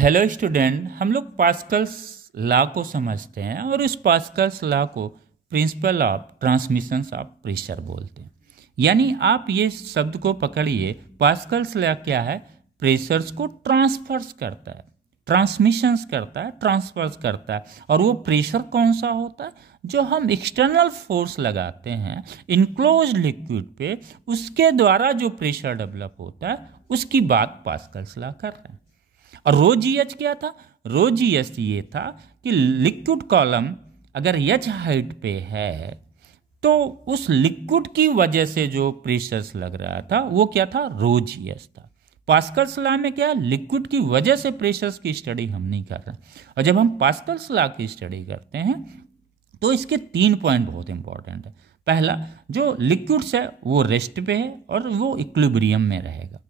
Hello student, हम लोग Pascal's law को समझते हैं और इस पास्कल्स लॉ को principle of transmissions of pressure बोलते हैं। यानी आप ये शब्द को पकड़िए, पास्कल्स लॉ क्या है? प्रेशर्स को ट्रांसफर्स करता है, ट्रांसमिशंस करता है, ट्रांसफर्स करता है। और वो प्रेशर कौन सा होता है? जो हम एक्सटर्नल फोर्स लगाते हैं इनक्लोज लिक्विड पे, उसके द्वारा जो प्रेशर डेवलप होता है उसकी बात पास्कल्स लॉ कर रहे हैं। और रो जी एच क्या था? रो जी एच ये था कि लिक्विड कॉलम अगर एच हाइट पे है तो उस लिक्विड की वजह से जो प्रेशर्स लग रहा था वो क्या था? रो जी एच था। पास्कल्स लॉ में क्या? लिक्विड की वजह से प्रेशर्स की स्टडी हम नहीं कर रहे। और जब हम पास्कल्स लॉ की स्टडी करते हैं तो इसके 3 पॉइंट बहुत इंपॉर्टेंट है। पहला, जो लिक्विड्स है वो रेस्ट पे है और वो इक्विलिब्रियम में रहेगा।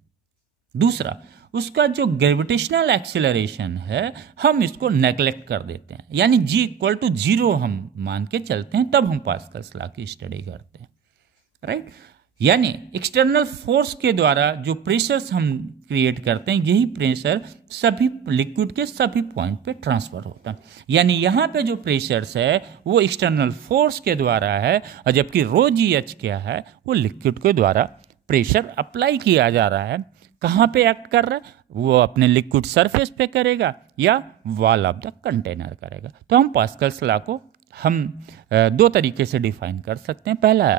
दूसरा, उसका जो ग्रेविटेशनल एक्सेलरेशन है हम इसको नेग्लेक्ट कर देते हैं, यानी जी इक्वल टू 0 हम मान के चलते हैं, तब हम पास्कल्स लॉ की स्टडी करते हैं, राइट। यानी एक्सटर्नल फोर्स के द्वारा जो प्रेशर्स हम क्रिएट करते हैं, यही प्रेशर सभी लिक्विड के सभी पॉइंट पे ट्रांसफर होता है। यानी यहाँ पे जो प्रेशर्स है वो एक्सटर्नल फोर्स के द्वारा है, और जबकि रो जी एच क्या है? वो लिक्विड के द्वारा प्रेशर अप्लाई किया जा रहा है। कहाँ पे एक्ट कर रहा है? वो अपने लिक्विड सरफेस पे करेगा या वॉल ऑफ द कंटेनर करेगा। तो हम पास्कल्स लॉ को हम 2 तरीके से डिफाइन कर सकते हैं। पहला,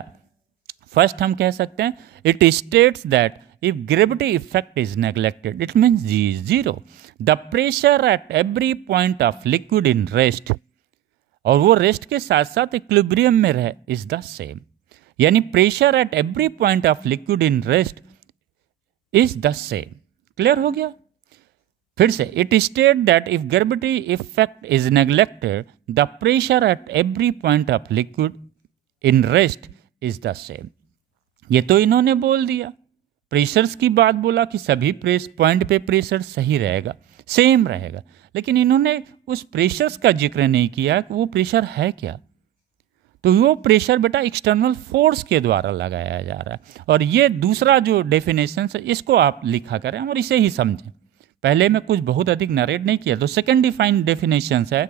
फर्स्ट हम कह सकते हैं it states that if gravity effect is neglected it means g is 0, the pressure at every point of liquid in rest, और वो रेस्ट के साथ साथ इक्विलिब्रियम में रहे, इज द सेम। यानी pressure at every point of liquid in rest is the same. Clear हो गया? फिर से, it state that if gravity effect is neglected the pressure at every point of liquid in rest is the same. ये तो इन्होंने बोल दिया, pressures की बात बोला कि सभी पॉइंट पे प्रेशर सही रहेगा, सेम रहेगा, लेकिन इन्होंने उस प्रेशर्स का जिक्र नहीं किया कि वो प्रेशर है क्या। तो वो प्रेशर बेटा एक्सटर्नल फोर्स के द्वारा लगाया जा रहा है। और ये दूसरा जो डेफिनेशन है इसको आप लिखा करें और इसे ही समझें। पहले मैं कुछ बहुत अधिक नरेट नहीं किया। तो सेकंड डिफाइंड डेफिनेशन है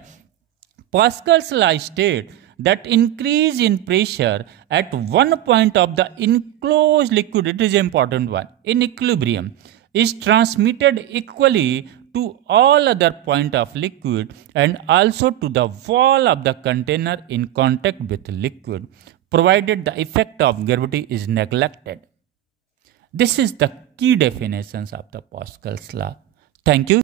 Pascal's law state that increase in pressure at one point of the enclose liquid, it is important one, in equilibrium is transmitted equally to all other point of liquid and also to the wall of the container in contact with liquid, provided the effect of gravity is neglected. This is the key definitions of the Pascal's law. Thank you.